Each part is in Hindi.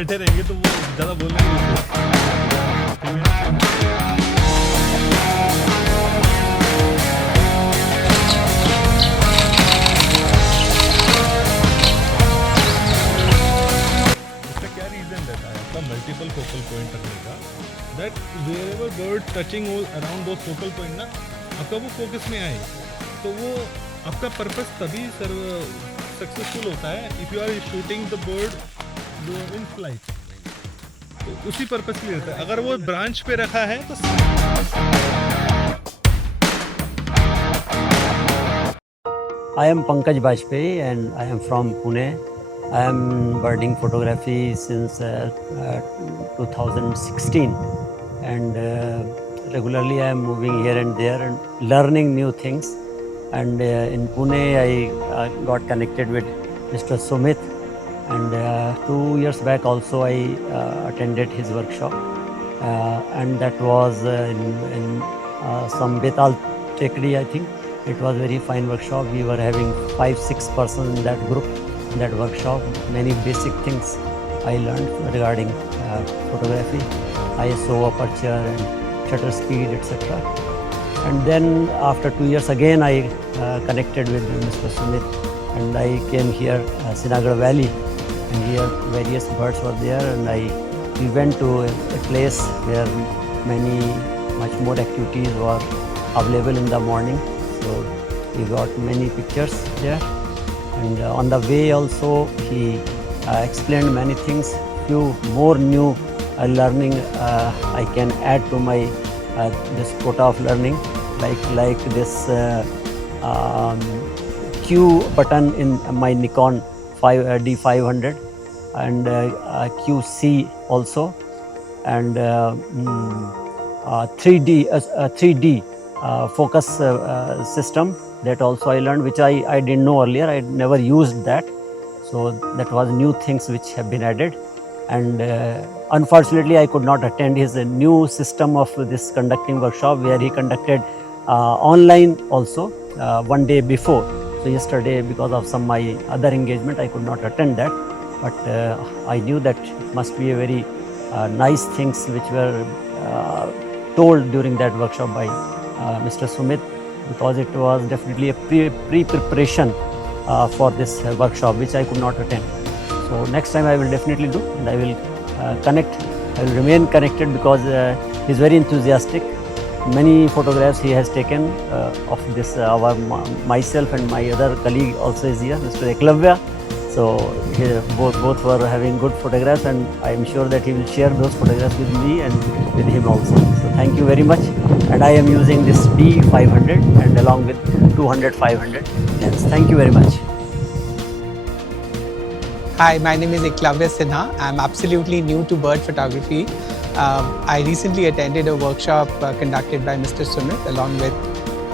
बैठे रहेंगे तो वो ज़्यादा बोलने नहीं देते। ठीक है? इसका क्या रीज़न रहता है आपका मल्टीपल फोकल पॉइंट रखने का, that wherever bird touching around दो फोकल पॉइंट ना आपका वो फोकस में आए, तो वो आपका पर्पस तभी सक्सेसफुल होता है if you are shooting the bird in flight, तो उसी पर्पस के लिए रहता है। अगर वो ब्रांच पे रखा है तो I am Pankaj Bajpayee and I am from Pune. I am birding photography since 2016 and regularly I am moving here and there and learning new things. And in Pune I got connected with Mr. Sumit, and 2 years back also I attended his workshop, and that was in some Betal Tekri, I think. It was very fine workshop. We were having 5-6 persons in that group, in that workshop. Many basic things I learned regarding photography, ISO, aperture and shutter speed, etc. And then after 2 years again I connected with Mr. Sumit, and I came here Srinagar Valley, and here various birds were there, and we went to a place where much more activities were available in the morning. So we got many pictures there, and on the way also he explained many things. Few more new learning I can add to my this quota of learning, like this Q button in my Nikon D500 and QC also, and 3D focus system, that also I learned, which I didn't know earlier. I never used that, so that was new things which have been added. And unfortunately I could not attend his new system of this conducting workshop, where he conducted online also one day before. So yesterday, because of some my other engagement, I could not attend that, but I knew that it must be a very nice things which were told during that workshop by Mr. Sumit, because it was definitely a pre-preparation for this workshop which I could not attend. So next time I will definitely do, and I will connect. I will remain connected, because he is very enthusiastic. Many photographs he has taken of this. Myself and my other colleague also is here, Mr. Eklavya. So both were having good photographs, and I am sure that he will share those photographs with me and with him also. So thank you very much. And I am using this D500 and along with 200-500 lens. Thank you very much. Hi, my name is Eklavya Sinha. I'm absolutely new to bird photography. I recently attended a workshop conducted by Mr. Sumit along with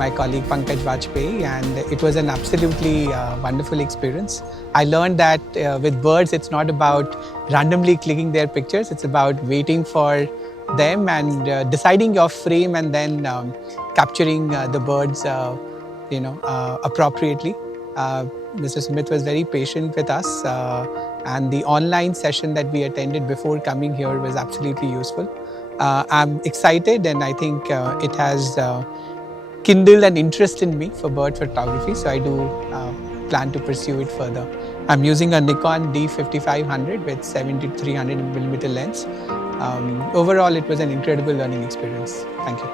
my colleague Pankaj Bajpayee, and it was an absolutely wonderful experience. I learned that with birds, it's not about randomly clicking their pictures, it's about waiting for them and deciding your frame and then capturing the birds appropriately. Mr. Sumit was very patient with us, and the online session that we attended before coming here was absolutely useful. I'm excited, and I think it has kindled an interest in me for bird photography, so I do plan to pursue it further. I'm using a Nikon D5500 with 70-300mm lens. Overall, it was an incredible learning experience. Thank you.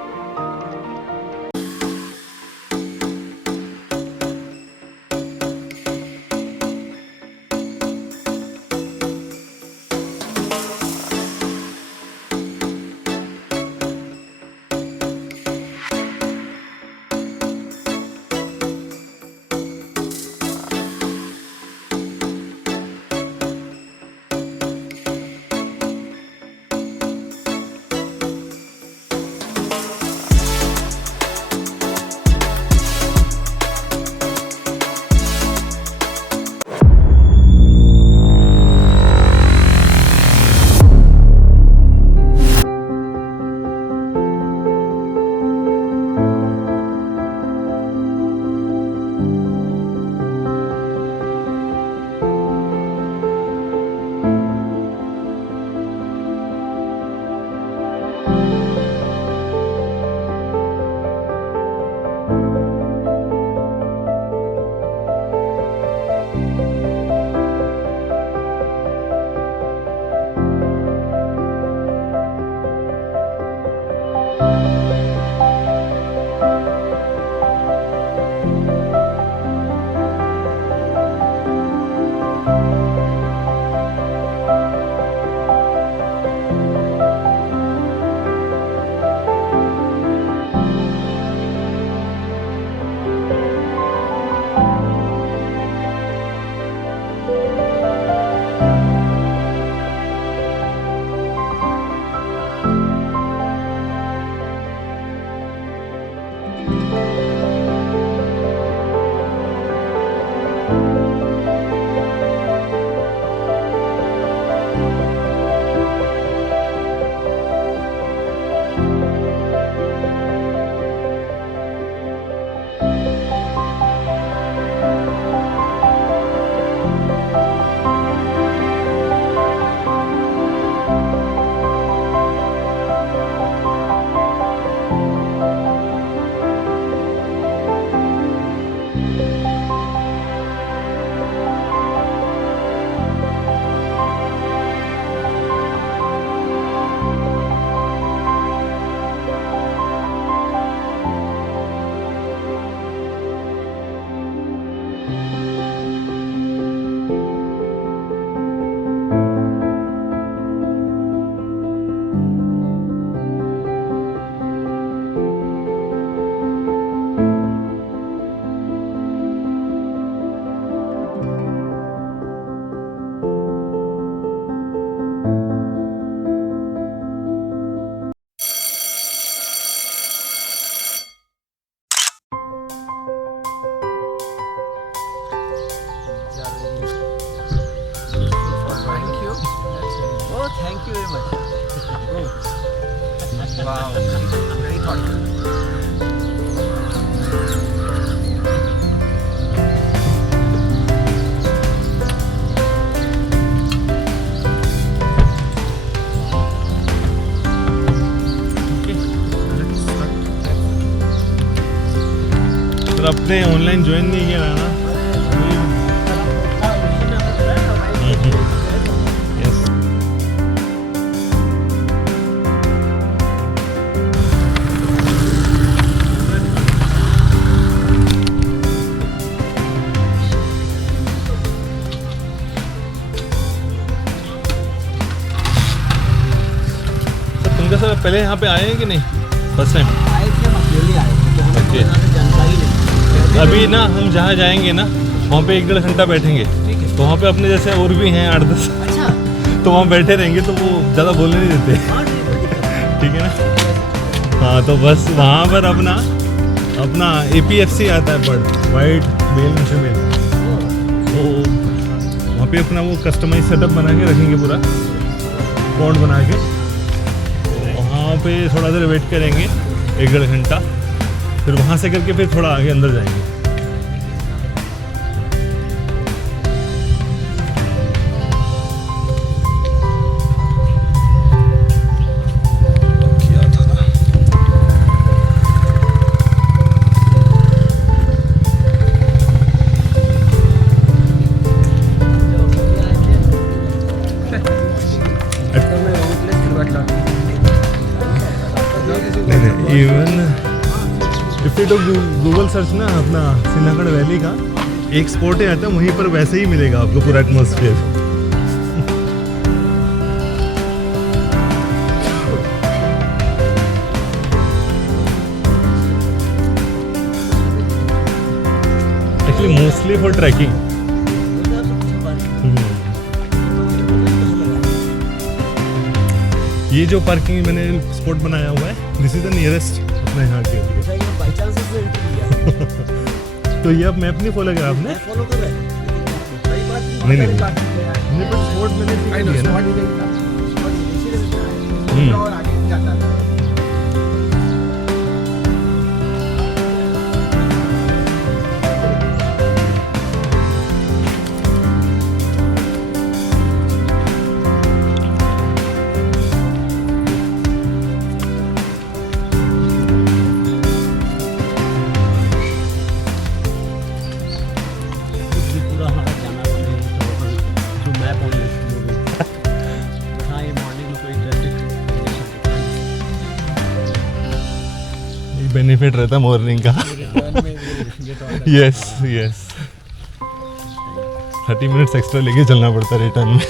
Thank you. Oh, thank you very much. Wow. Very thoughtful. Sir आपने ऑनलाइन ज्वाइन नहीं किया ना? यस। सर तुमका सर पहले यहाँ पे आए हैं कि नहीं? First time? आए थे, हम अकेले आए थे, तो हमें Okay. कोई ज़्यादा जानकारी नहीं। अभी ना हम जहाँ जाएंगे ना वहाँ पे 1-1.5 घंटा बैठेंगे, तो वहाँ पे अपने जैसे और भी हैं 8-10, अच्छा, तो वहाँ बैठे रहेंगे तो वो ज़्यादा बोलने नहीं देते। हाँ ठीक है, दिक्कत नहीं। ठीक है ना? हाँ तो बस वहाँ पर अपना APFC आता है bird, white male and female, तो वहाँ पे अपना वो कस्टमाइज सेटअप बना के रखेंगे पूरा पॉन्ड बना के, तो वहाँ पे थोड़ा देर वेट करेंगे 1-1.5 घंटा, फिर वहाँ से करके फिर थोड़ा आगे अंदर जाएंगे। Even if you do Google search ना अपना सिन्हागढ़ वैली का एक स्पॉट है आता है, वहीं पर वैसे ही मिलेगा आपको पूरा atmosphere. Actually mostly for tracking. ये जो पार्किंग मैंने स्पॉट बनाया हुआ है, दिस इज द नियरेस्ट अपने यहाँ के लिए। बाई चांस से एंट्री किया। तो ये अब मैप नहीं फॉलो करा आपने? मैं फॉलो कर रहा हूँ। सही बात नहीं नहीं नहीं, पर स्पॉट मैंने I ठीक know, किया so ना। what did हम्म। और आगे जाता था। पूरा हमारा जाना बने तो मैप ऑन हाँ, ये मॉर्निंग में कोई ट्रैफिक बेनिफिट रहता मॉर्निंग का। यस यस, 30 मिनट्स एक्स्ट्रा लेके चलना पड़ता रिटर्न में।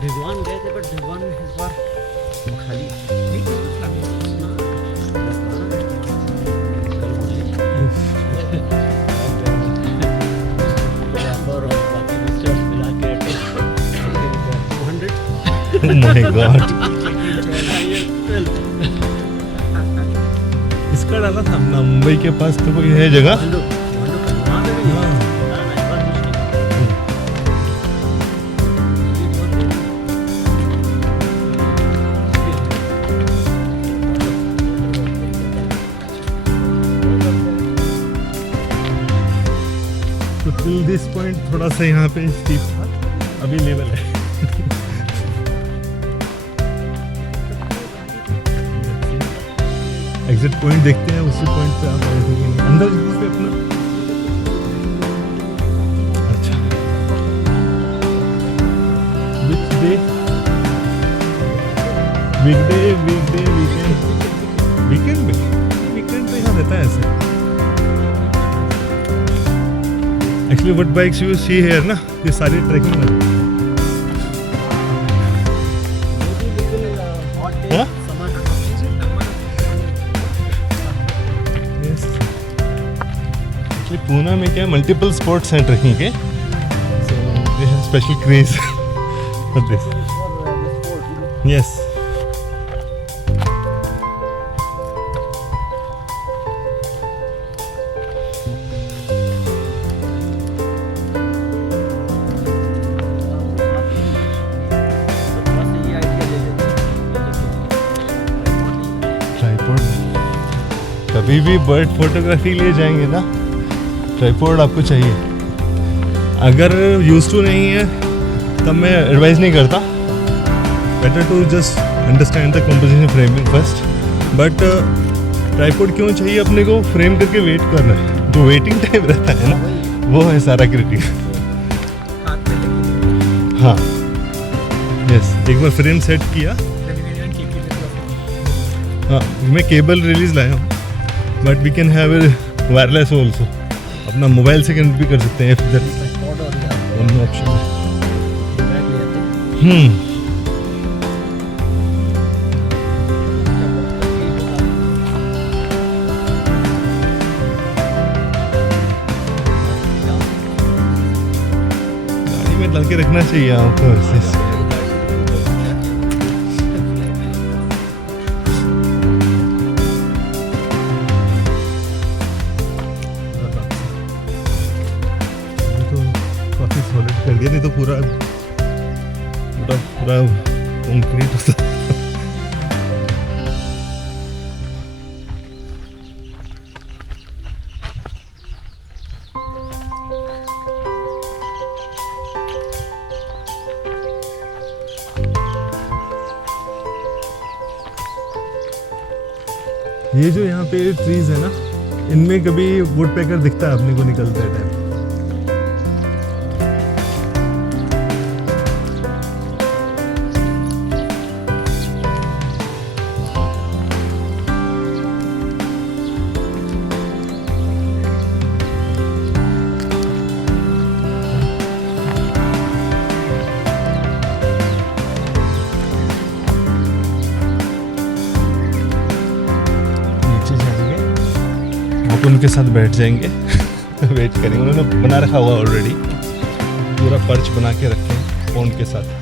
भिगवान गए थे, बट भिगवान में इस बार खाली माय गॉड, इसका डाला था अपना मुंबई के पास तो कोई है जगह। तो टिल दिस पॉइंट थोड़ा सा यहाँ पे स्टीप था, अभी लेवल है। एग्जिट पॉइंट देखते हैं, उसी पॉइंट पे आप आए थे अंदर यहाँ पे अपना। अच्छा, विच डे? वीकडे वीकेंड में? Weekend mostly what bikes you see here ना, ये सारी ट्रैकिंग में। हाँ? एक्चुअली पूना में क्या मल्टीपल स्पोर्ट्स हैं ट्रैकिंग के, so they have special craze for this. Yes, tripod. कभी भी बर्ड फोटोग्राफी लिए जाएंगे ना, ट्राइपॉड आपको चाहिए। अगर यूज टू नहीं है तब मैं एडवाइस नहीं करता, better to just understand the composition framing first. But tripod क्यों चाहिए अपने को? फ्रेम करके वेट कर रहा है, जो वेटिंग टाइम रहता है ना, वो है सारा क्रिटिक। हाँ, यस, एक बार फ्रेम सेट किया। हाँ, मैं केबल रिलीज लाया हूँ, but we can have wireless also. अपना मोबाइल से कनेक्ट भी कर सकते हैं, इफ दैट्स वन ऑप्शन। गाड़ी में डाल के रखना चाहिए आपको वैसे। कर दिया, नहीं तो पूरा पूरा पूरा कंक्रीट होता। ये जो यहाँ पे ट्रीज है ना, इनमें कभी वुड पैकर दिखता है अपने को निकलते टाइम। आप उनके साथ बैठ जाएंगे वेट करेंगे, उन्होंने बना रखा हुआ ऑलरेडी, पूरा पर्च बना के रखे हैं फोन के साथ।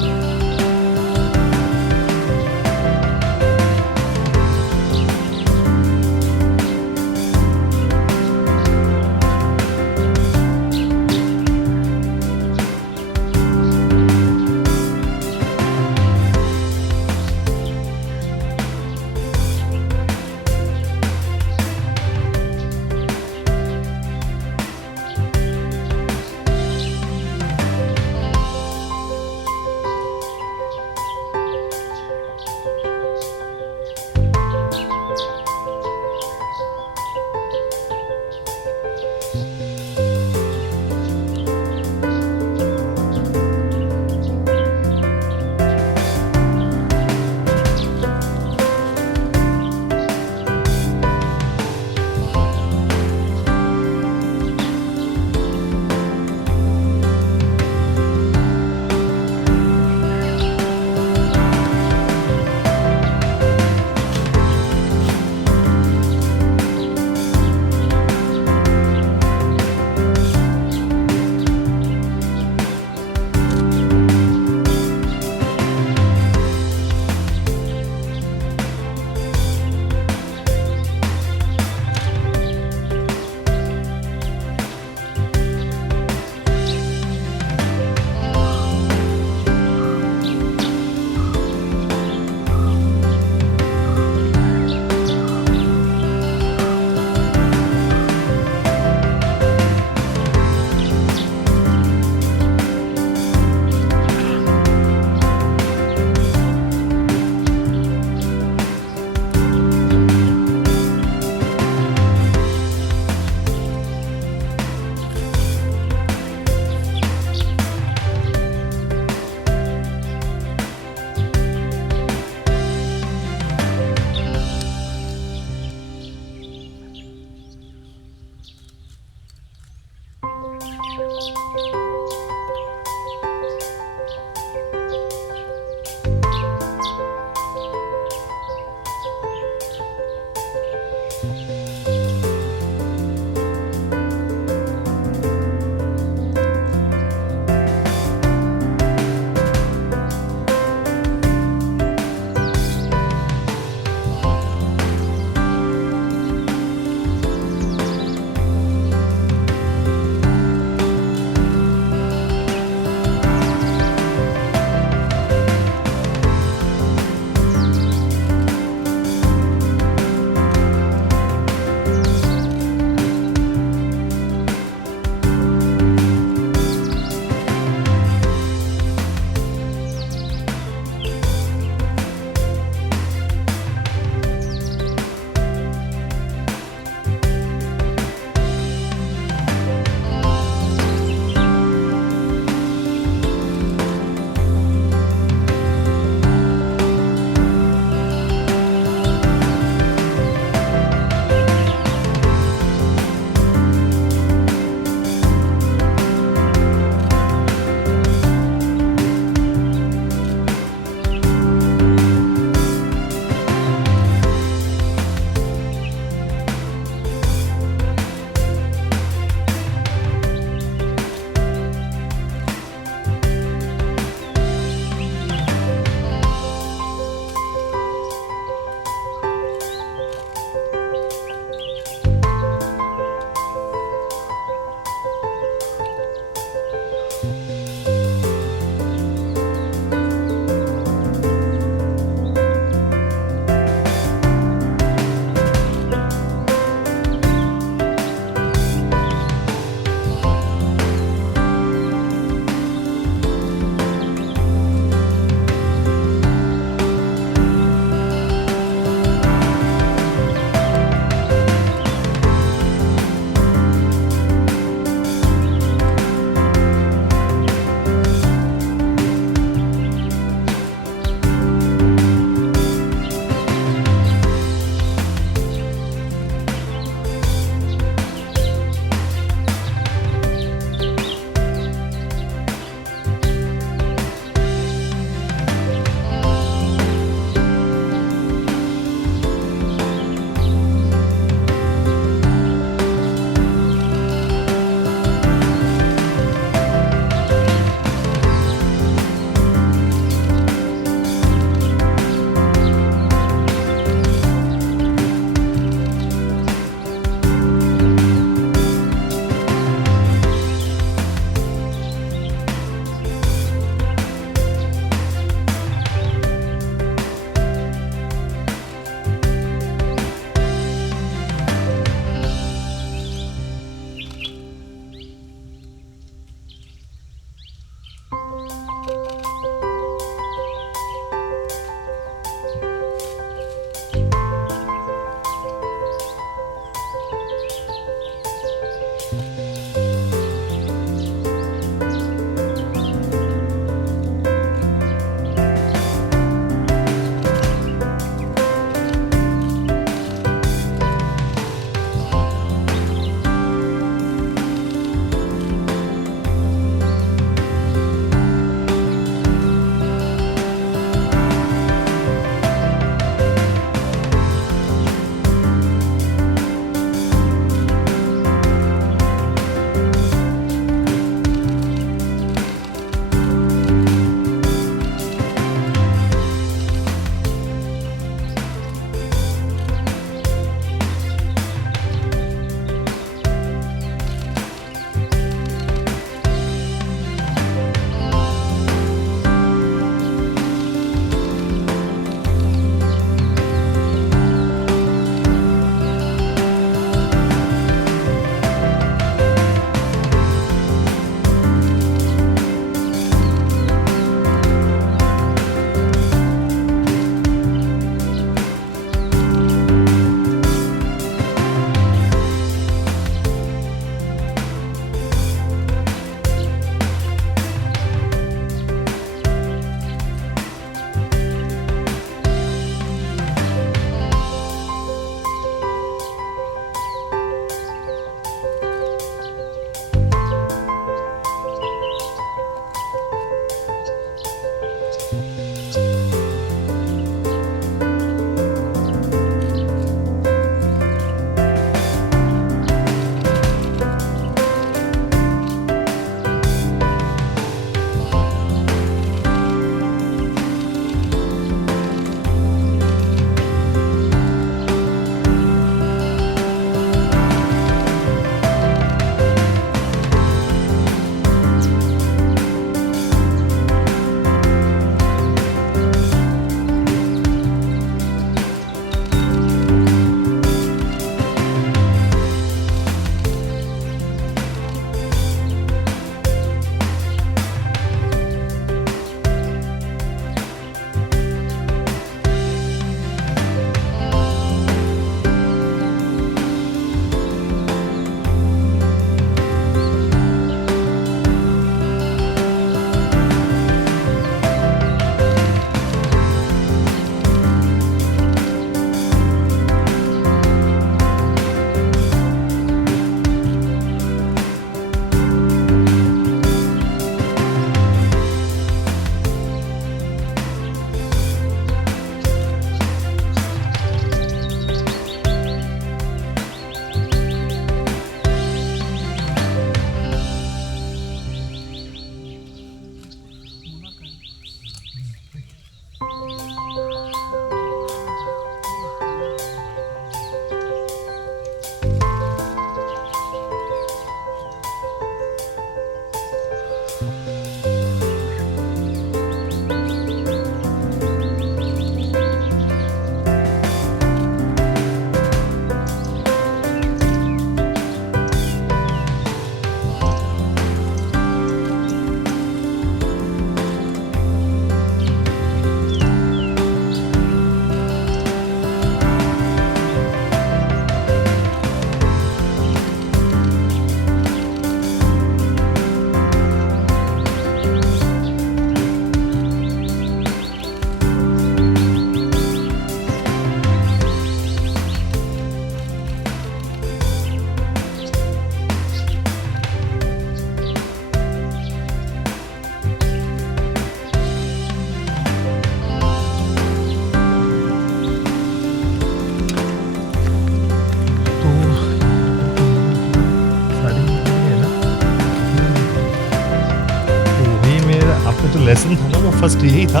का जो लेसन था ना वो फर्स्ट यही था,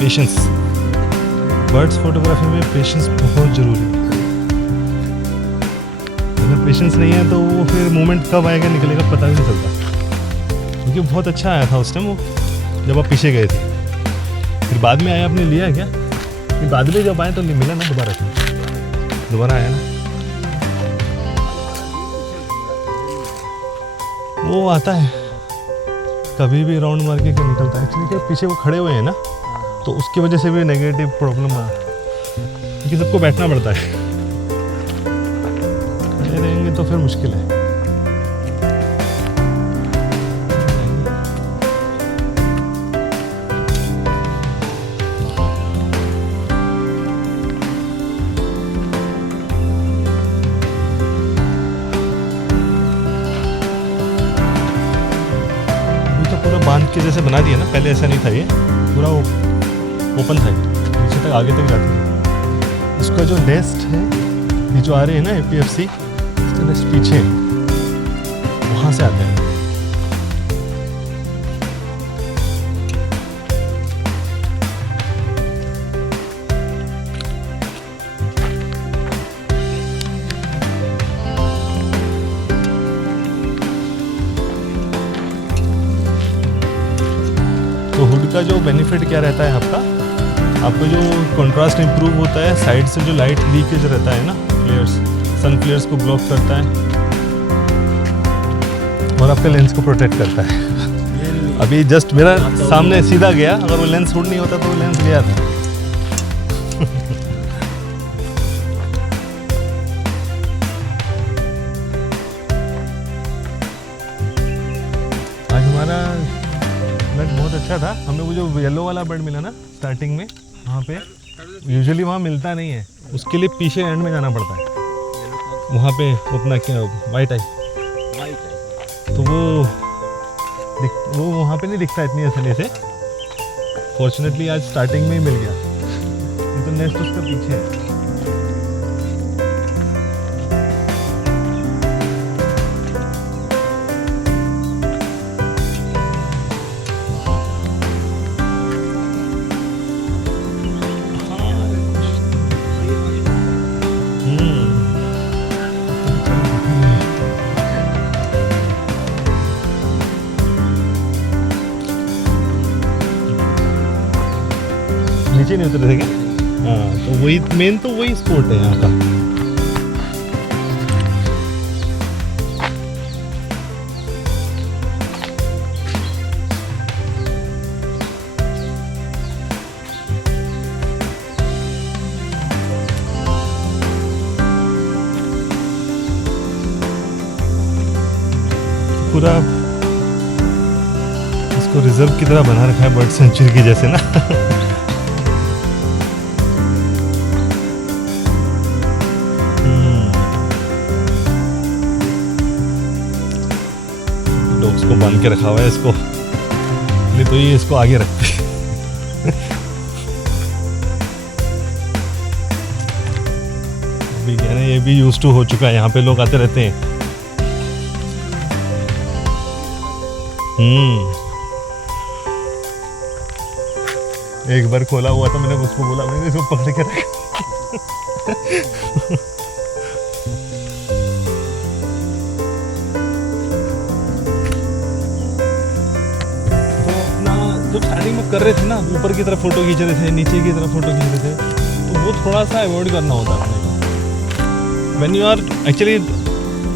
पेशेंस। बर्ड्स फोटोग्राफी में पेशेंस बहुत ज़रूरी है। अगर पेशेंस नहीं है तो वो फिर मोमेंट कब आएगा निकलेगा पता भी नहीं चलता। क्योंकि बहुत अच्छा आया था उस टाइम वो, जब आप पीछे गए थे। फिर बाद में आया, आपने लिया क्या? फिर बाद में जब आए तो नहीं मिला ना, दोबारा आया ना। वो आता है कभी भी राउंड मार के निकलता है। एक्चुअली क्या पीछे वो खड़े हुए हैं ना, तो उसकी वजह से भी नेगेटिव प्रॉब्लम आ, क्योंकि सबको बैठना पड़ता है, खड़े रहेंगे तो फिर मुश्किल है। बांध के जैसे बना दिया ना, पहले ऐसा नहीं था, ये पूरा ओपन था, नीचे तक आगे तक जाती है। इसका जो नेस्ट है, ये जो आ रहे हैं ना APFC, इसका नेस्ट पीछे वहाँ से आते हैं। तो हुड का जो बेनिफिट क्या रहता है आपका जो कंट्रास्ट इंप्रूव होता है, साइड से जो लाइट लीकेज रहता है ना, फ्लेयर्स, सन फ्लेयर्स को ब्लॉक करता है और आपके लेंस को प्रोटेक्ट करता है। अभी जस्ट मेरा सामने सीधा गया, अगर वो लेंस हुड नहीं होता तो वो लेंस गया था। आज हमारा बर्ड बहुत अच्छा था। हमें वो जो येलो वाला बर्ड मिला ना स्टार्टिंग में, वहाँ पे यूजुअली वहाँ मिलता नहीं है, उसके लिए पीछे एंड में जाना पड़ता है। वहाँ पे अपना क्या वाइट आई, तो वो वहाँ पे नहीं दिखता इतनी आसानी से। फॉर्चुनेटली आज स्टार्टिंग में ही मिल गया, ये तो नेक्स्ट उसका पीछे है। नीचे नहीं उतरे थे क्या? हाँ, तो वही मेन, तो वही स्पोर्ट है यहाँ का। पूरा इसको रिजर्व की तरह बना रखा है, बर्ड सेंचुरी की जैसे ना। डॉग्स को बांध के रखा हुआ है इसको, नहीं तो ये इसको आगे रखते हैं। अभी क्या है, ये भी यूज टू हो चुका है, यहाँ पे लोग आते रहते हैं। एक बार खोला हुआ था, मैंने उसको बोला, मैंने इसको पकड़ के रखा। जो स्टार्टिंग में कर रहे थे ना, ऊपर की तरफ फोटो खींच रहे थे, नीचे की तरफ फोटो खींच रहे थे, तो वो थोड़ा सा अवॉइड करना होता है अपने को। व्हेन यू आर एक्चुअली,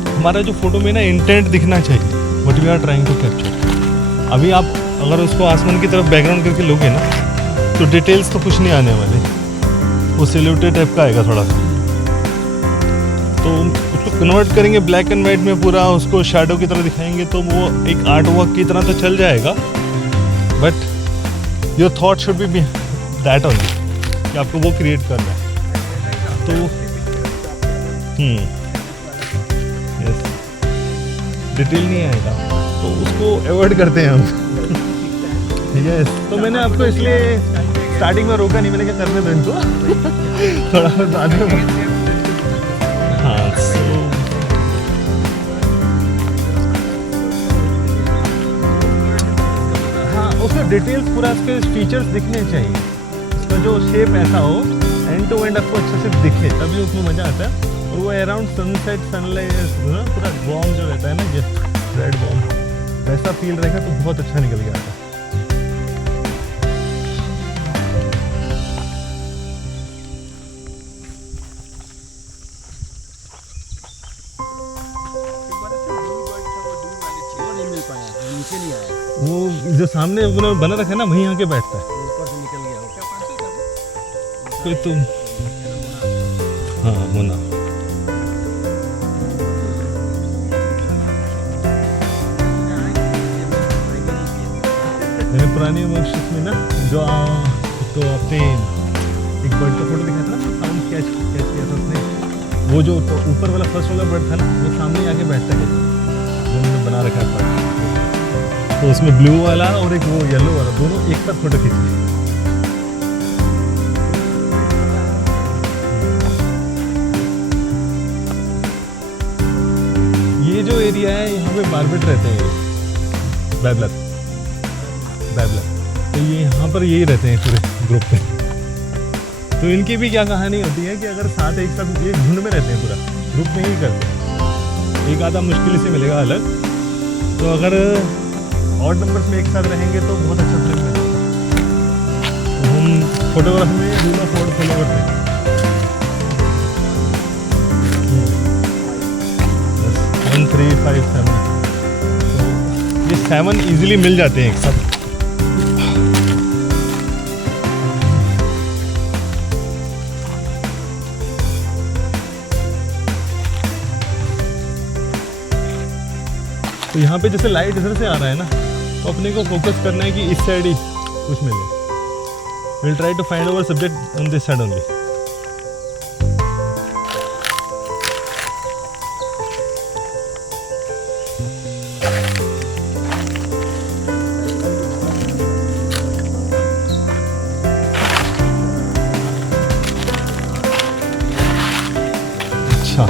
हमारा जो फोटो में ना इंटेंट दिखना चाहिए, what we are trying to capture. अभी आप अगर उसको आसमान की तरफ बैकग्राउंड करके लोगे ना, तो डिटेल्स तो कुछ नहीं आने वाले, वो सिल्यूटेड टाइप का आएगा थोड़ा सा। तो उसको कन्वर्ट करेंगे ब्लैक एंड वाइट में, पूरा उसको शैडो की तरह दिखाएंगे, तो वो एक आर्ट वर्क की तरह तो चल जाएगा, but your thought should be that only, कि आपको वो क्रिएट करना है। तो यस, डिटेल नहीं आएगा, तो उसको अवॉइड करते हैं हम। यस, तो मैंने आपको इसलिए स्टार्टिंग में रोका नहीं, मैंने क्या करने दो इनको थोड़ा बाद में। हाँ, उसमें डिटेल्स पूरा इसके फीचर्स दिखने चाहिए, इसका जो शेप ऐसा हो एंड टू एंड आपको अच्छे से दिखे, तभी उसमें मज़ा आता है। और वो अराउंड सनसेट सनलाइट पूरा वार्म जो रहता है ना, जस्ट रेड वार्म, वैसा फील रहेगा तो बहुत अच्छा निकल के आता है। वो जो सामने उन्होंने बना रखा है ना, वहीं आके बैठता है। कोई तुम हाँ मोना, मैंने पुरानी वर्कशीट में ना जो तो आपने एक बर्ड का फोटो दिखाया था ना, साउंड कैच किया था उसने, वो जो तो ऊपर वाला फर्स्ट वाला बर्ड था ना, वो सामने आके बैठता है, जो उन्होंने बना रखा था। तो उसमें ब्लू वाला और एक वो येलो वाला, दोनों एक साथ फोटो खींचे। ये जो एरिया है यहाँ पे बार्बेट रहते हैं, बैबलर, तो ये यहाँ पर यही रहते हैं पूरे ग्रुप पे। तो इनकी भी क्या कहानी होती है कि अगर साथ एक साथ ये झुंड में रहते हैं, पूरा ग्रुप में ही करते हैं, एक आधा मुश्किल से मिलेगा अलग। तो अगर ऑड नंबर्स में एक साथ रहेंगे तो बहुत अच्छा फ्रेम मिलेगा। तो हम फोटोग्राफी में रूल ऑफ ऑड फॉलो करते हैं। 1 3 5 7, तो ये 7 इजीली मिल जाते हैं एक साथ। तो यहाँ पे जैसे लाइट इधर से आ रहा है ना, तो अपने को फोकस करना है कि इस साइड ही कुछ मिले। Will try to find our subject on this side only. अच्छा,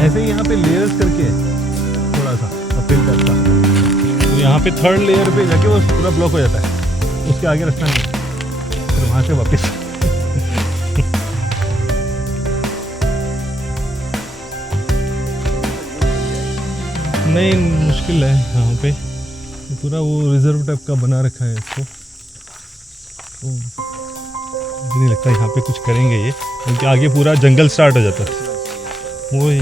ऐसे ही यहाँ पे लेयर्स करके है थोड़ा सा अपील करता, तो यहाँ पे थर्ड लेयर पे जाके वो पूरा ब्लॉक हो जाता है, उसके आगे रास्ता नहीं, फिर वहाँ से वापस। नहीं मुश्किल है यहाँ पे, पूरा वो रिजर्व टाइप का बना रखा है इसको, तो मुझे नहीं लगता यहाँ पे कुछ करेंगे ये, क्योंकि आगे पूरा जंगल स्टार्ट हो जाता है। वही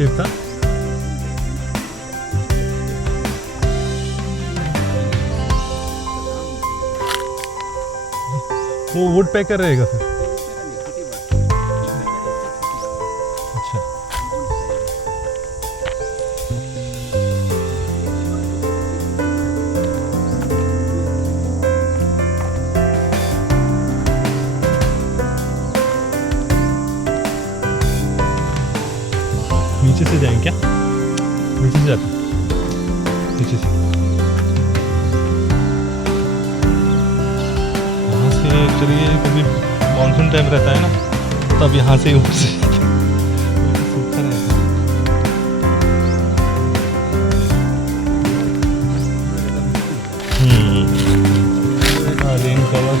शेप था? वो वुड पैकर रहेगा फिर? अच्छा। नीचे से जाएं क्या? नीचे से जाते हैं। नीचे से यहाँ से एक्चुअली कभी मानसून टाइम रहता है ना, तब यहाँ से ऊपर से सूखा रहता है। रेन कवर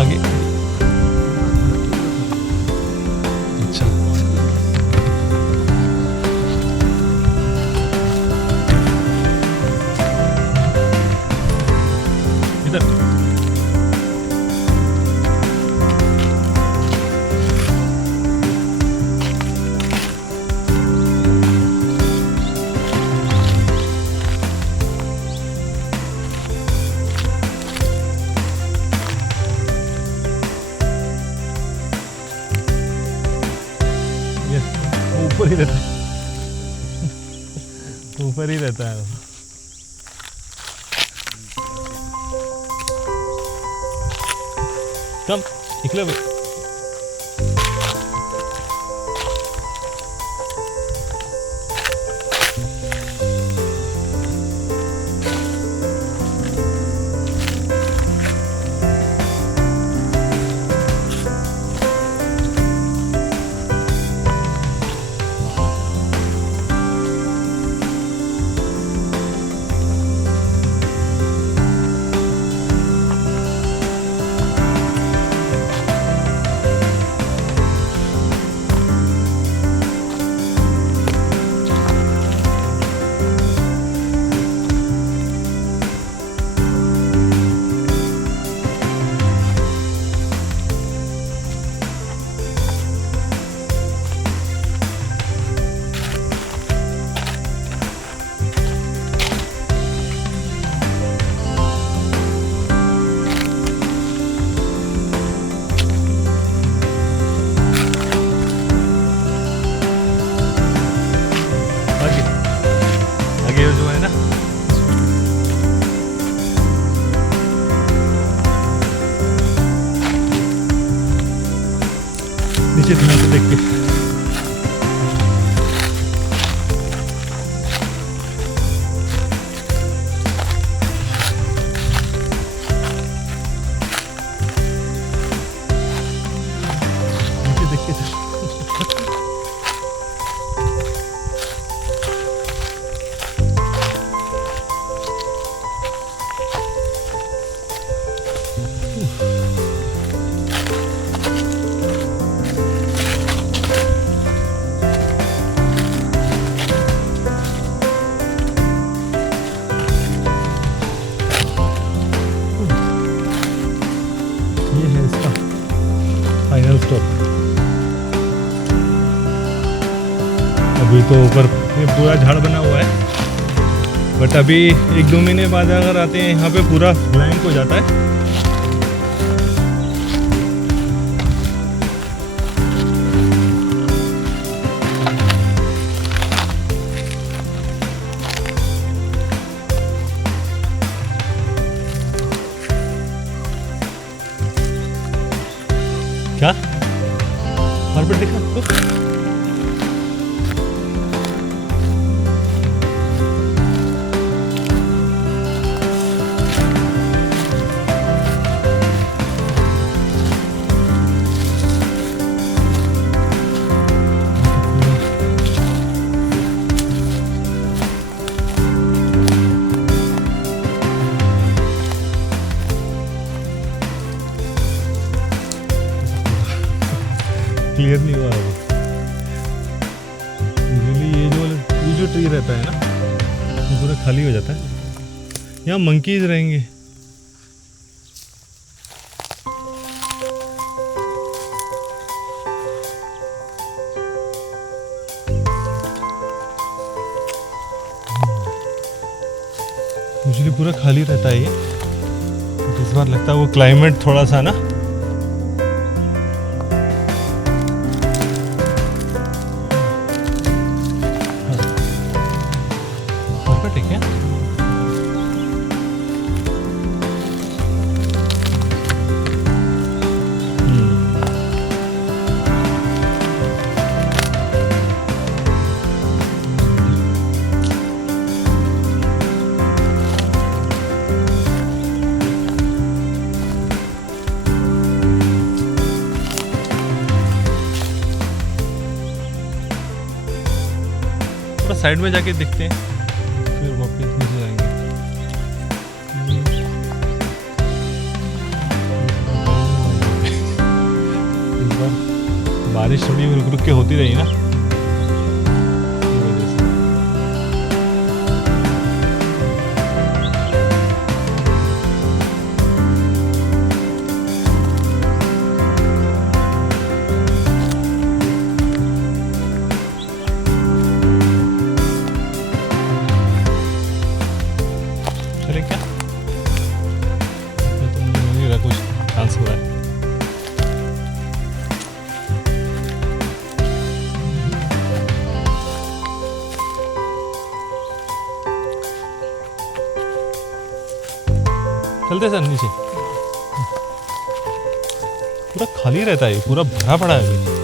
आगे। अच्छा, इधर ऊपर ही रहता है। ऊपर ही रहता है वो। कम निकले भाई। आगे जो है ना, नीचे ध्यान से देख के। नीचे देख के चल। ये है इसका फाइनल स्टॉप। अभी तो ऊपर ये पूरा झाड़ बना हुआ है, बट अभी 1-2 महीने बाद अगर आते हैं यहाँ पे पूरा ब्लैंक हो जाता है। क्या कारपेट देखा तो? क्लियर नहीं हुआ अभी। यूजुअली ये जो ट्री रहता है ना, ये पूरा खाली हो जाता है। यहाँ मंकीज रहेंगे। यूजुअली पूरा खाली रहता है ये, तो इस बार लगता है वो क्लाइमेट थोड़ा सा ना परफेक्ट है क्या? साइड में जाके देखते हैं, फिर वापस नीचे जाएंगे। इस बार बारिश थोड़ी रुक रुक के होती रही ना, इस वजह से। चले क्या? तो मुझे कुछ चांस हो रहा है। चलते सर नीचे। पूरा खाली रहता है, पूरा भरा पड़ा है अभी।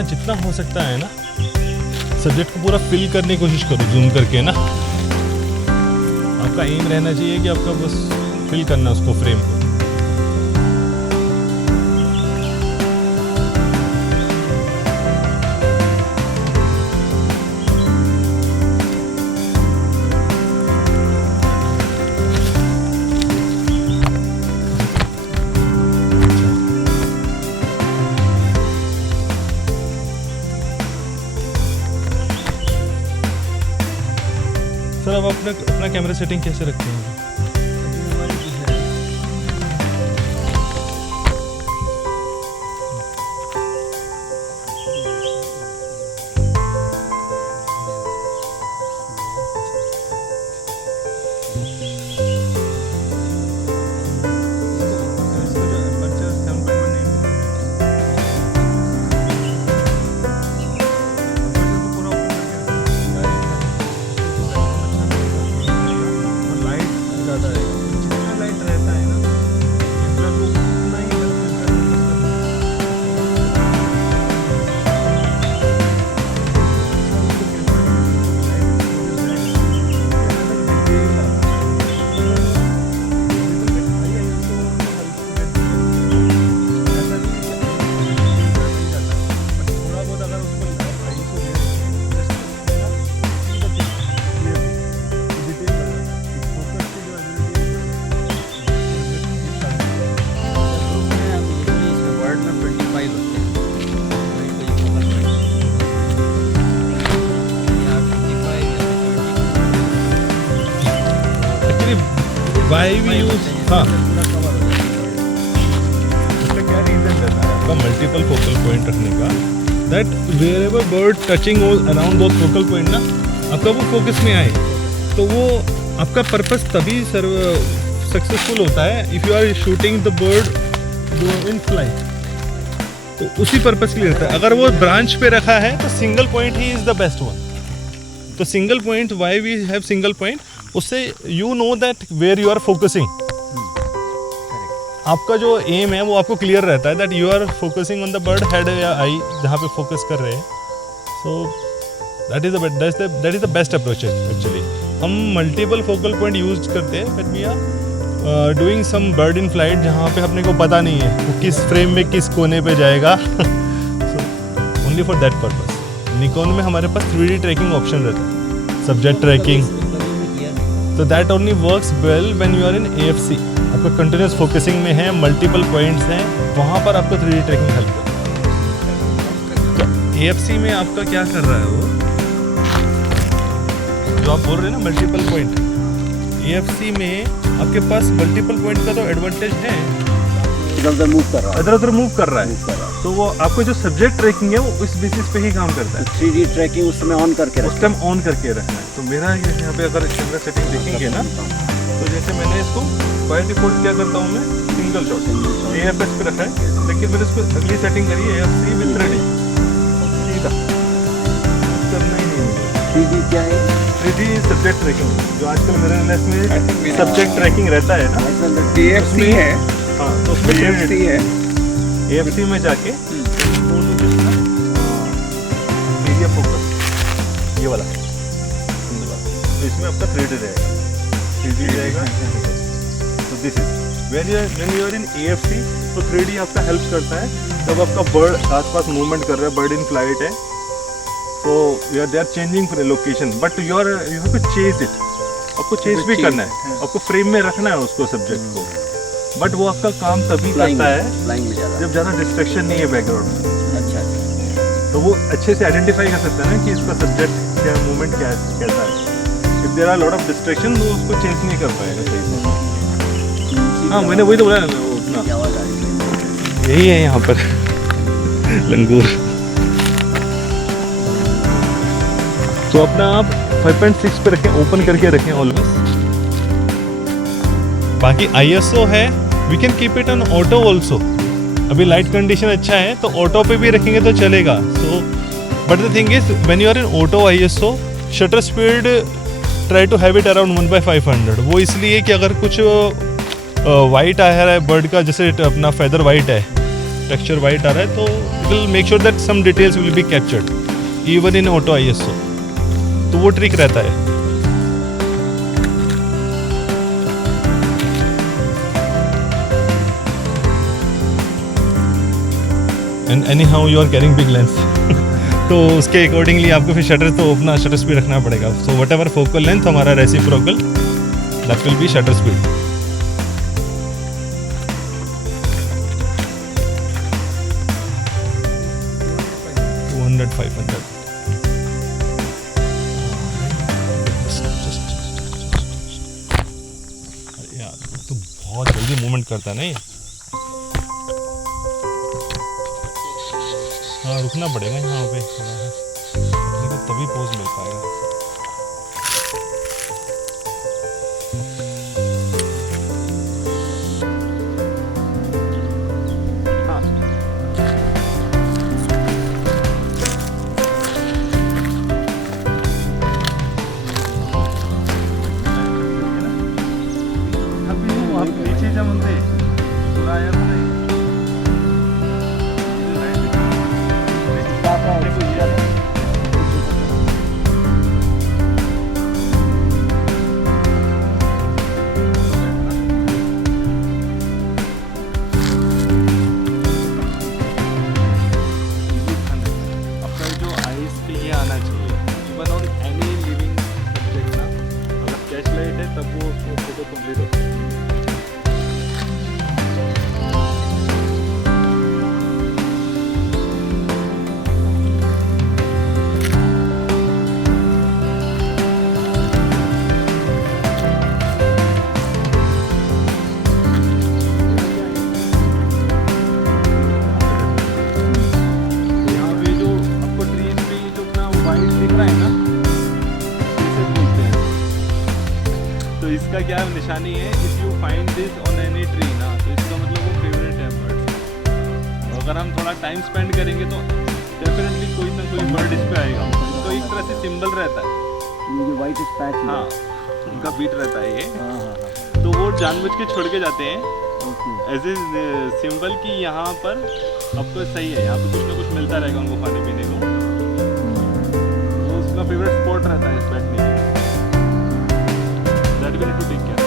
जितना हो सकता है ना सब्जेक्ट को पूरा फिल करने की कोशिश करो, जूम करके ना। आपका एम रहना चाहिए कि आपका बस फिल करना उसको, फ्रेम को। सर अब अपना कैमरा सेटिंग कैसे रखते हैं? वाई वी यूज, हाँ इसका क्या रीज़न रहता है आपका मल्टीपल फोकल पॉइंट रखने का, that wherever bird touching around those focal point ना, आपका वो फोकस में आए, तो वो आपका पर्पस तभी सक्सेसफुल होता है if you are shooting the bird in flight, तो उसी पर्पस के लिए रहता है। अगर वो ब्रांच पे रखा है तो सिंगल पॉइंट ही इज़ द बेस्ट वन। तो single point, why we have single point, उससे you know that where you are focusing, आपका जो एम है वो आपको क्लियर रहता है that you are focusing on the bird head या आई, जहाँ पे फोकस कर रहे हैं। So that is the best approach actually. हम मल्टीपल फोकल पॉइंट यूज करते हैं when we are doing some bird in flight, जहाँ पे अपने को पता नहीं है वो किस फ्रेम में किस कोने पे जाएगा। Only for that purpose Nikon में हमारे पास 3D ट्रैकिंग ऑप्शन रहता है, सब्जेक्ट ट्रैकिंग, तो that only works well when you are in AFC, आपका कंटिन्यूस फोकसिंग में है, मल्टीपल पॉइंट्स हैं, वहाँ पर आपको 3D ट्रैकिंग हेल्प करता है। तो AFC में आपका क्या कर रहा है वो, जो आप बोल रहे हैं ना मल्टीपल पॉइंट, AFC में आपके पास मल्टीपल पॉइंट का तो एडवांटेज है, इधर उधर मूव कर रहा है, इधर उधर मूव कर रहा है, तो वो आपको जो सब्जेक्ट ट्रैकिंग है वो उस बेसिस पे ही काम करता है। 3D ट्रैकिंग उस समय ऑन करके उस टाइम ऑन करके रखना है। तो मेरा यहाँ पे अगर कैमरा सेटिंग देखेंगे ना, तो जैसे मैंने इसको बाय डिफॉल्ट क्या करता हूँ मैं, सिंगल शॉट AFS पे रखा है, लेकिन मैंने इसको अगली सेटिंग करी है AFC विद 3D, सीधा करना ही नहीं मुझे। 3D क्या है? 3D सब्जेक्ट ट्रैकिंग, जो आजकल मेरे लेस में सब्जेक्ट ट्रैकिंग रहता है ना, AFC है, हाँ तो उसमें AFC है, AFC में जाके एरिया फोकस ये वाला, तो इसमें आपका 3D रहेगा, 3D रहेगा। तो this is when you are in AFC, तो 3D आपका हेल्प करता है जब आपका बर्ड आसपास मूवमेंट कर रहा है, बर्ड इन फ्लाइट है, तो they are changing location, but you have to chase it, आपको चेज भी करना है, आपको फ्रेम में रखना है उसको, सब्जेक्ट को, बट वो आपका काम तभी करता है जब ज़्यादा डिस्ट्रैक्शन नहीं है बैकग्राउंड में। अच्छा, तो वो अच्छे से आइडेंटिफाई कर सकता है ना कि इसका सब्जेक्ट क्या मूवमेंट क्या कैसा है। If there are lot of distraction, वो उसको चेंज नहीं कर पाएगा सही से। हाँ मैंने वही तो बोला ना, वो अपना यही है यहाँ पर लंगूर। तो अपना आप 5.6 पे रखें, ओपन करके रखें ऑलवेज। बाकी ISO है, we can keep it on auto also. अभी लाइट कंडीशन अच्छा है तो ऑटो पे भी रखेंगे तो चलेगा। So but the thing is when you are in auto ISO, shutter speed try to have it around 1/500। वो इसलिए कि अगर कुछ वाइट आ रहा है बर्ड का, जैसे अपना फेदर वाइट है, टेक्सचर वाइट आ रहा है, तो it will make sure that some details will be captured even in auto ISO। तो वो ट्रिक रहता है। And anyhow you are carrying big lens, तो उसके अकॉर्डिंगली आपको फिर शटर तो अपना शटर स्पीड रखना पड़ेगा। So whatever focal length हमारा reciprocal, that will be shutter speed. 500। यार तो बहुत जल्दी मूवमेंट करता है ना ये। हाँ रुकना पड़ेगा यहाँ पे, तभी पोज मिल पाएगा। इसका क्या निशानी है, if you find this on any tree ना, तो इसका मतलब वो फेवरेट है बर्ड्स। अगर हम थोड़ा टाइम स्पेंड करेंगे तो डेफिनेटली कोई ना कोई बर्ड इस पे आएगा। तो एक तरह से सिंबल रहता है, ये वाइट स्पैच। हाँ उनका बीट रहता है ये। हाँ। तो वो जानबूझ के छोड़ के जाते हैं ओके। एज ए सिंबल कि यहाँ पर अब तो सही है, यहाँ पे कुछ ना कुछ मिलता रहेगा उनको खाने पीने को। तो उसका फेवरेट स्पॉट रहता है इस बैठने के लिए। That we need to take care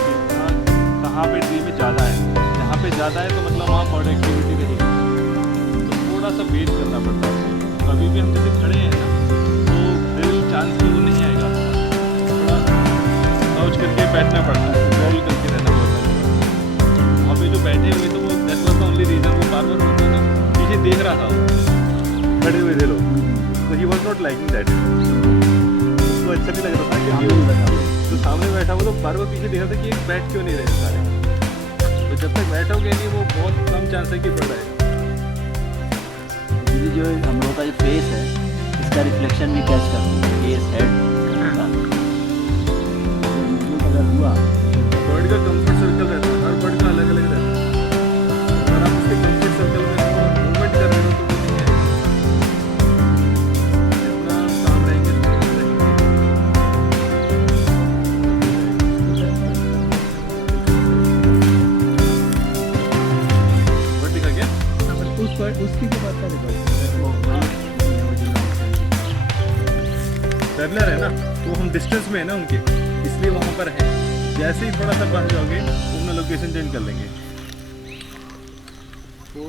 कहाँ पे ट्री में ज़्यादा है। जहाँ पे ज़्यादा है तो मतलब वहाँ बर्ड एक्टिविटी रहेगी, तो थोड़ा सा वेट करना पड़ता है। कभी भी हम जैसे खड़े हैं ना, तो देयर इज चांस कि वो नहीं आएगा, थोड़ा सोच करके बैठना पड़ता है, रोल करके रहना पड़ता है। वहाँ पे जो बैठे हुए तो वो that was the only reason, वो बार बार उनको ना पीछे देख रहा था, वो खड़े हुए थे लोग, तो he was not liking that. उसको अच्छा नहीं लग रहा था कि तो सामने बैठा वो लोग बार बार पीछे देख रहा था कि एक बैठ क्यों नहीं रहे सारे। तो जब तक बैठोगे नहीं वो बहुत कम चांस है कि बर्ड आएगा। ये जो हम लोग का जो फेस है, इसका रिफ्लेक्शन भी कैच करती है, फेस हेड का। अगर हुआ बर्ड का कंफर्ट सर्कल रहता है, हर बर्ड का अलग अलग रहता है। अगर आप उसके कंफर्ट सर्कल में मूवमेंट कर रहे हो तो वो नहीं आएगा। जितना काम रहेंगे उतना रहेंगे। बर्ड दिखा क्या? उस पर उसकी जो बात करें ट्रैवलर है ना, तो हम डिस्टेंस में है ना उनके, इसलिए वहाँ पर है। जैसे ही थोड़ा सा बाहर जाओगे तो अपना लोकेशन चेंज कर लेंगे। तो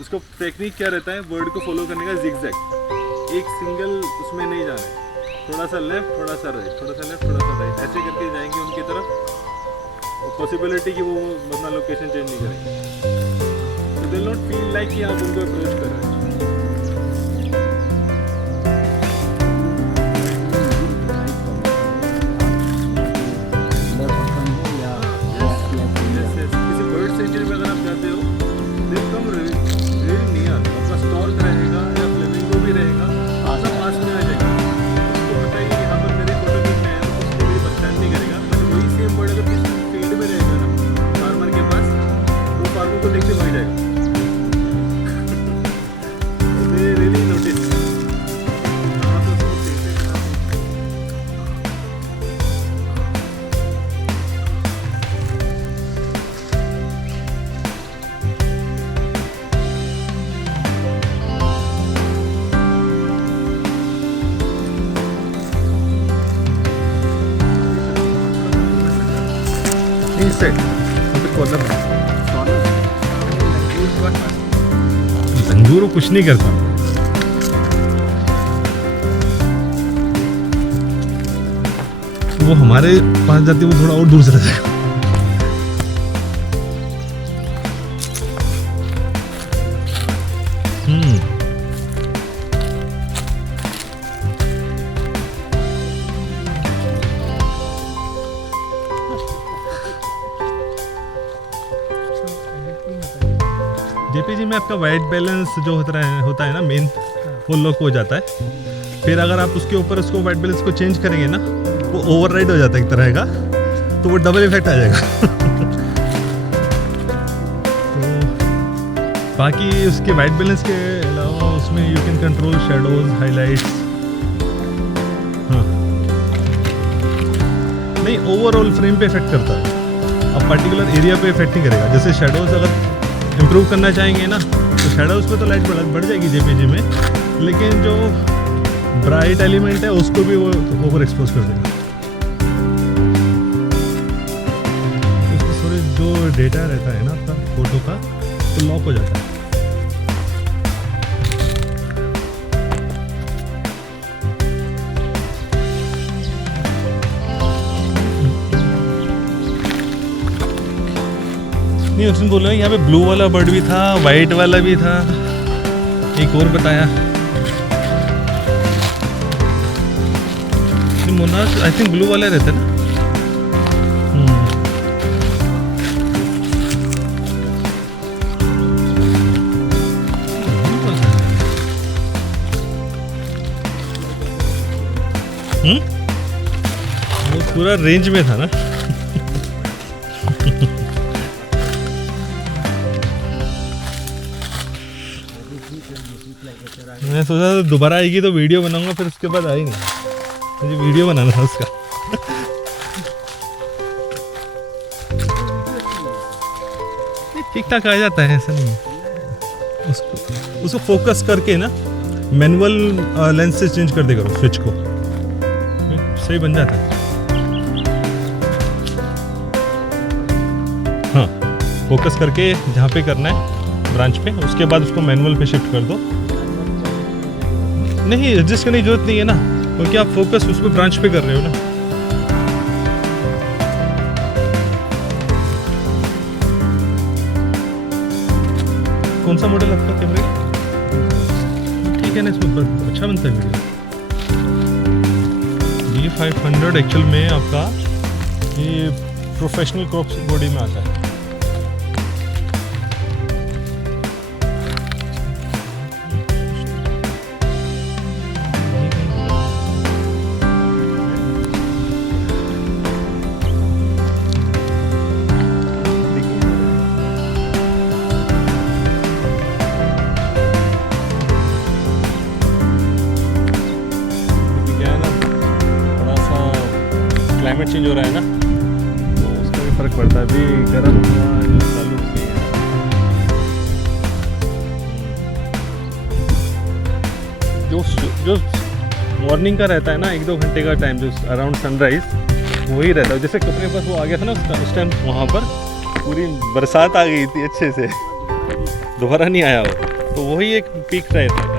उसका टेक्निक क्या रहता है, बर्ड को फॉलो करने का जिगजैग, एक सिंगल उसमें नहीं जाना है, थोड़ा सा लेफ्ट थोड़ा सा राइट, थोड़ा सा लेफ्ट थोड़ा सा राइट, ऐसे करके जाएंगे उनकी तरफ। पॉसिबिलिटी कि वो अपना लोकेशन चेंज नहीं करेंगे, तो they will not feel like कि आप उनको अप्रोच कर रहे हैं। किसी बर्ड सेंचुरी में अगर आप जाते हो, दे कम रियली नियर, आपका स्टॉल रहेगा या फ्लेमिंगो भी रहेगा, सब पास में आ जाएगा। उसको पता है कि यहाँ पर मेरे फोटो खींचना है, तो उसको मेरी परेशान नहीं करेगा। बट वही सेम बर्ड अगर किसी फील्ड में रहेगा ना, फार्मर के पास, वो फार्मर को देखते भाग जाएगा। They really notice. लंगूर वो कुछ नहीं करता। वो हमारे पास जाती है, वो थोड़ा और दूर से रहता है। जेपीजी में आपका वाइट बैलेंस जो होता है ना मेन, वो लॉक हो जाता है। फिर अगर आप उसके ऊपर उसको वाइट बैलेंस को चेंज करेंगे ना, वो ओवरराइड हो जाता है एक तरह का, तो वो डबल इफेक्ट आ जाएगा। तो बाकी उसके वाइट बैलेंस के अलावा उसमें you can control shadows, highlights. हाँ नहीं, ओवरऑल फ्रेम पे इफेक्ट करता है, अब पर्टिकुलर एरिया पे इफेक्ट नहीं करेगा। जैसे शेडोज अगर इम्प्रूव करना चाहेंगे ना, तो शेडोज पे तो लाइट बढ़ जाएगी जेपीजी में, लेकिन जो ब्राइट एलिमेंट है उसको भी वो ओवर एक्सपोज कर देगा। इसमें जो डेटा रहता है ना आपका फोटो का, तो लॉक हो जाता है। नहीं, उसने बोला यहाँ पे ब्लू वाला बर्ड भी था, वाइट वाला भी था, एक और बताया मोनास, आई थिंक ब्लू वाला रहता है ना। वो पूरा रेंज में था ना। मैं सोचा था दोबारा आएगी तो वीडियो बनाऊंगा, फिर उसके बाद आई नहीं, मुझे वीडियो बनाना था उसका। ठीक ठाक आ जाता है, ऐसा नहीं है। उसको फोकस करके ना मैनुअल लेंस से चेंज कर दे करो स्विच को, सही बन जाता है। हाँ, फोकस करके जहाँ पे करना है ब्रांच पे, उसके बाद उसको मैनुअल पे शिफ्ट कर दो। नहीं, एडजस्ट करने की जरूरत नहीं है ना, क्योंकि आप फोकस उस पर ब्रांच पे कर रहे हो ना। कौन सा मॉडल आपका कैमरे का? ठीक है ना, इसमें अच्छा बनता है वीडियो। D500 एक्चुअल में आपका ये प्रोफेशनल क्रॉप बॉडी में आता है। क्लाइमेट चेंज हो रहा है ना, तो उसका भी फर्क पड़ता है। अभी गर्म हुआ चालू हो गई है। जो मॉर्निंग का रहता है ना, 1-2 घंटे का टाइम, जो अराउंड सनराइज वही रहता है। जैसे अपने पास वो आ गया था ना उस टाइम, वहाँ पर पूरी बरसात आ गई थी अच्छे से, दोबारा नहीं आया वो, तो वही एक पीक रहता है।